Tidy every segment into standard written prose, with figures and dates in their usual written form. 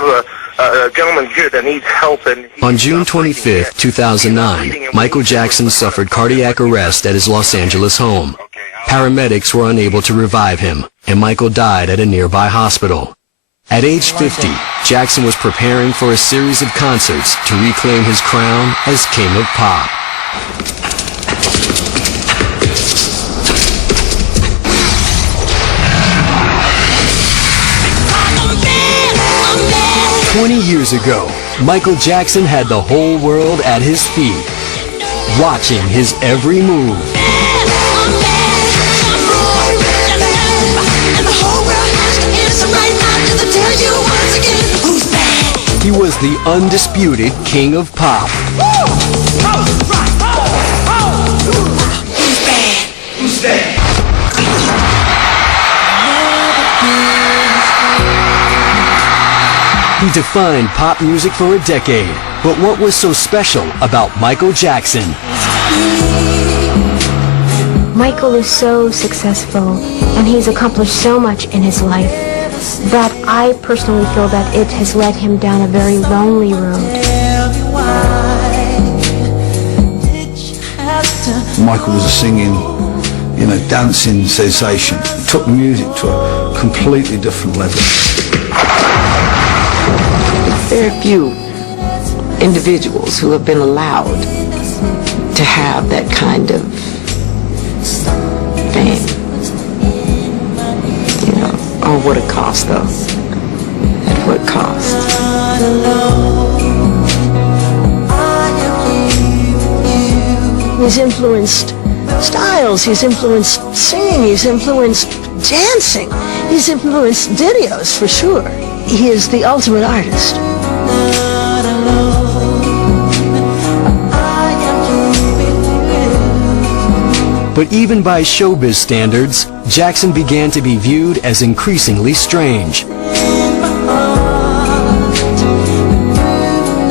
have a gentleman here that needs help. And on June 25, 2009, Michael Jackson suffered cardiac arrest at his Los Angeles home. Paramedics were unable to revive him, and Michael died at a nearby hospital. At age 50, Jackson was preparing for a series of concerts to reclaim his crown as King of Pop. Years ago, Michael Jackson had the whole world at his feet, watching his every move. He was the undisputed King of Pop. Who's bad? Who's bad? He defined pop music for a decade, but what was so special about Michael Jackson? Michael is so successful, and he's accomplished so much in his life that I personally feel that it has led him down a very lonely road. Michael was a singing, dancing sensation. Took music to a completely different level. There are few individuals who have been allowed to have that kind of fame. Oh, what a cost, though. At what cost? He's influenced styles, he's influenced singing, he's influenced dancing, he's influenced videos for sure. He is the ultimate artist. But even by showbiz standards, Jackson began to be viewed as increasingly strange.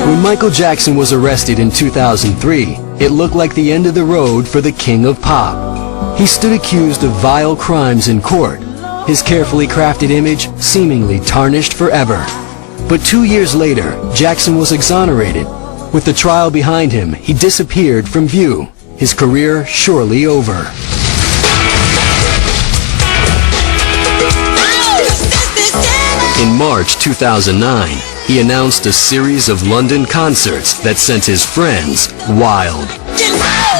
When Michael Jackson was arrested in 2003, it looked like the end of the road for the King of Pop. He stood accused of vile crimes in court, his carefully crafted image seemingly tarnished forever. But 2 years later, Jackson was exonerated. With the trial behind him, he disappeared from view. His career surely over. In March 2009, he announced a series of London concerts that sent his friends wild.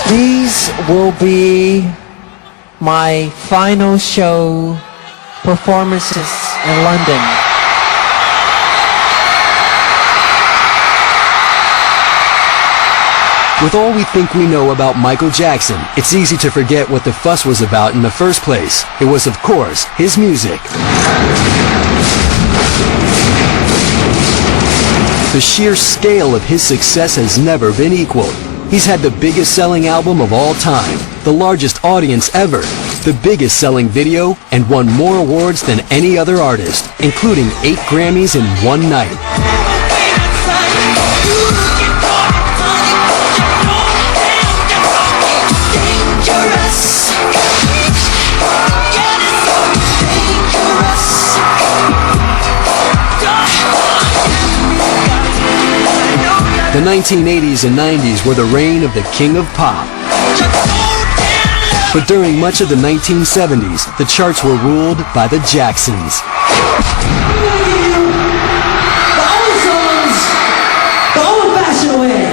These will be my final show performances in London. With all we think we know about Michael Jackson, it's easy to forget what the fuss was about in the first place. It was, of course, his music. The sheer scale of his success has never been equaled. He's had the biggest selling album of all time, the largest audience ever, the biggest selling video, and won more awards than any other artist, including 8 Grammys in one night. The 1980s and 90s were the reign of the King of Pop. But during much of the 1970s, the charts were ruled by the Jacksons. The old songs, the old-fashioned way.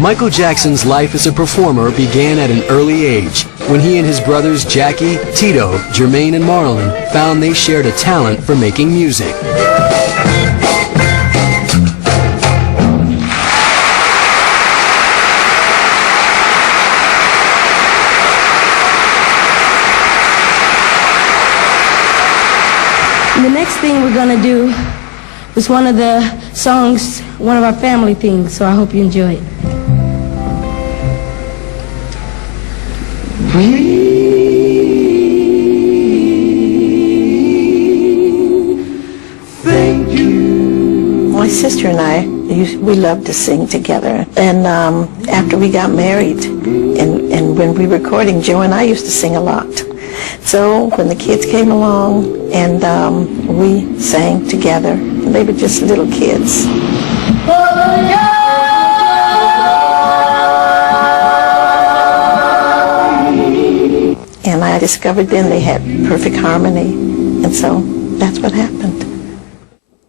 Michael Jackson's life as a performer began at an early age, when he and his brothers Jackie, Tito, Jermaine, and Marlon found they shared a talent for making music. And the next thing we're going to do is one of the songs, one of our family themes, so I hope you enjoy it. Thank you. My sister and I, we loved to sing together. And after we got married, and when we were recording, Joe and I used to sing a lot. So when the kids came along, and we sang together, and they were just little kids. And I discovered then they had perfect harmony, and so that's what happened.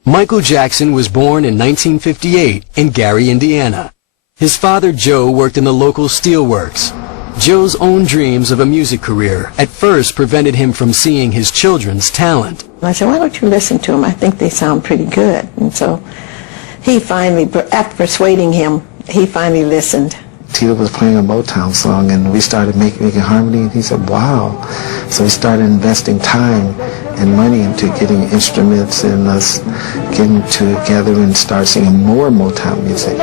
Michael Jackson was born in 1958 in Gary, Indiana. His father, Joe, worked in the local steelworks. Joe's own dreams of a music career at first prevented him from seeing his children's talent. I said, why don't you listen to them? I think they sound pretty good. And so he finally, after persuading him, he finally listened. Tito was playing a Motown song, and we started making harmony, and he said, wow. So we started investing time and money into getting instruments and us getting together and start singing more Motown music.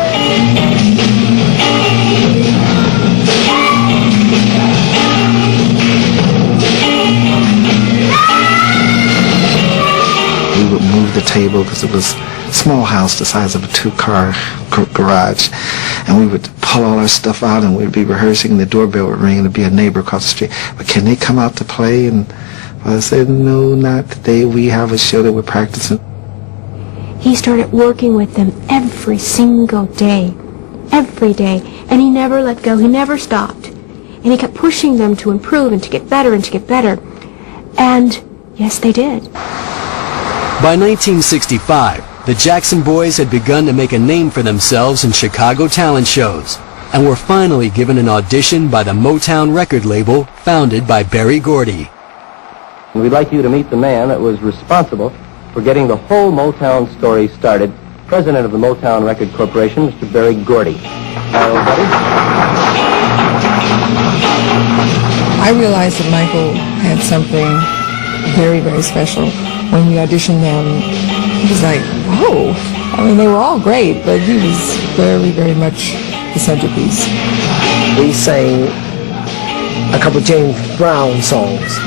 We would move the table because it was a small house the size of a two-car garage, and we would pull all our stuff out, and we'd be rehearsing, and the doorbell would ring, and there'd be a neighbor across the street. But can they come out to play? And I said, no, not today. We have a show that we're practicing. He started working with them every single day, and he never let go, he never stopped. And he kept pushing them to improve and to get better and to get better. And yes, they did. By 1965, the Jackson Boys had begun to make a name for themselves in Chicago talent shows and were finally given an audition by the Motown record label founded by Berry Gordy. We'd like you to meet the man that was responsible for getting the whole Motown story started, president of the Motown Record Corporation, Mr. Berry Gordy. Buddy? I realized that Michael had something very, very special. When we auditioned them, he was like, whoa. I mean, they were all great, but he was very, very much the centerpiece. We sang a couple James Brown songs,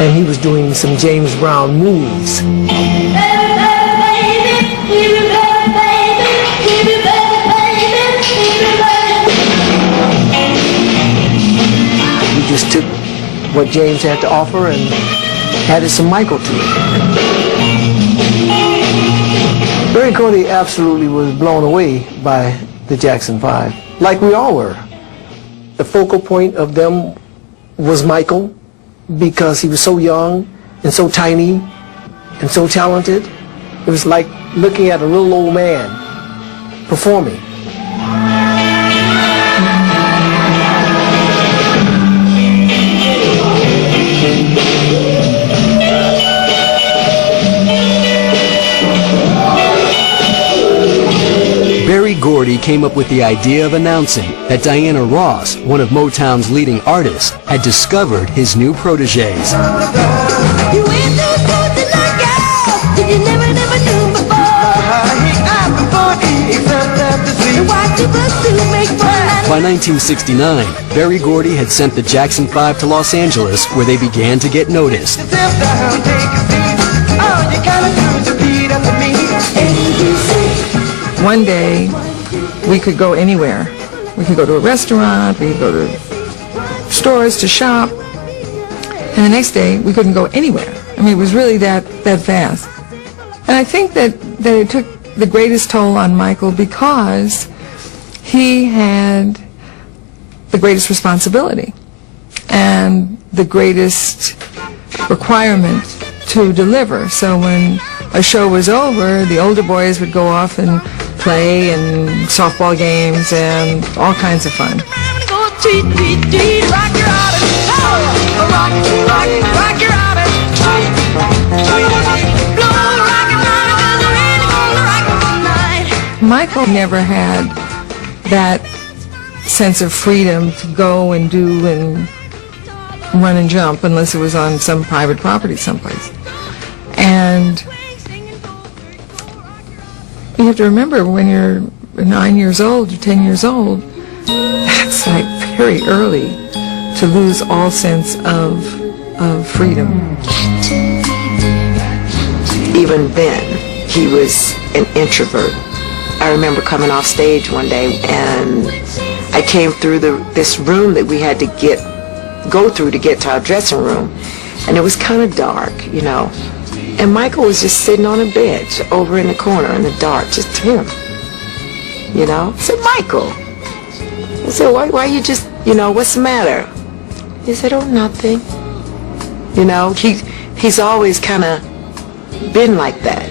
and he was doing some James Brown moves. We just took what James had to offer and added some Michael to it. Berry Gordy absolutely was blown away by the Jackson 5, like we all were. The focal point of them was Michael, because he was so young and so tiny and so talented. It was like looking at a little old man performing. Berry Gordy came up with the idea of announcing that Diana Ross, one of Motown's leading artists, had discovered his new proteges. By 1969, Berry Gordy had sent the Jackson 5 to Los Angeles, where they began to get noticed. One day, we could go anywhere. We could go to a restaurant, we could go to stores to shop, and the next day, we couldn't go anywhere. I mean, it was really that fast. And I think that it took the greatest toll on Michael because he had the greatest responsibility and the greatest requirement to deliver. So when a show was over, the older boys would go off and play and softball games and all kinds of fun. Michael never had that sense of freedom to go and do and run and jump unless it was on some private property someplace. And you have to remember, when you're 9 years old or 10 years old, that's like very early to lose all sense of freedom. Even then, he was an introvert. I remember coming off stage one day, and I came through this room that we had to go through to get to our dressing room, and it was kind of dark, you know. And Michael was just sitting on a bench over in the corner in the dark, just him, you know. I said, Michael. I said, why you just, you know, what's the matter? He said, oh, nothing. You know, he's always kind of been like that.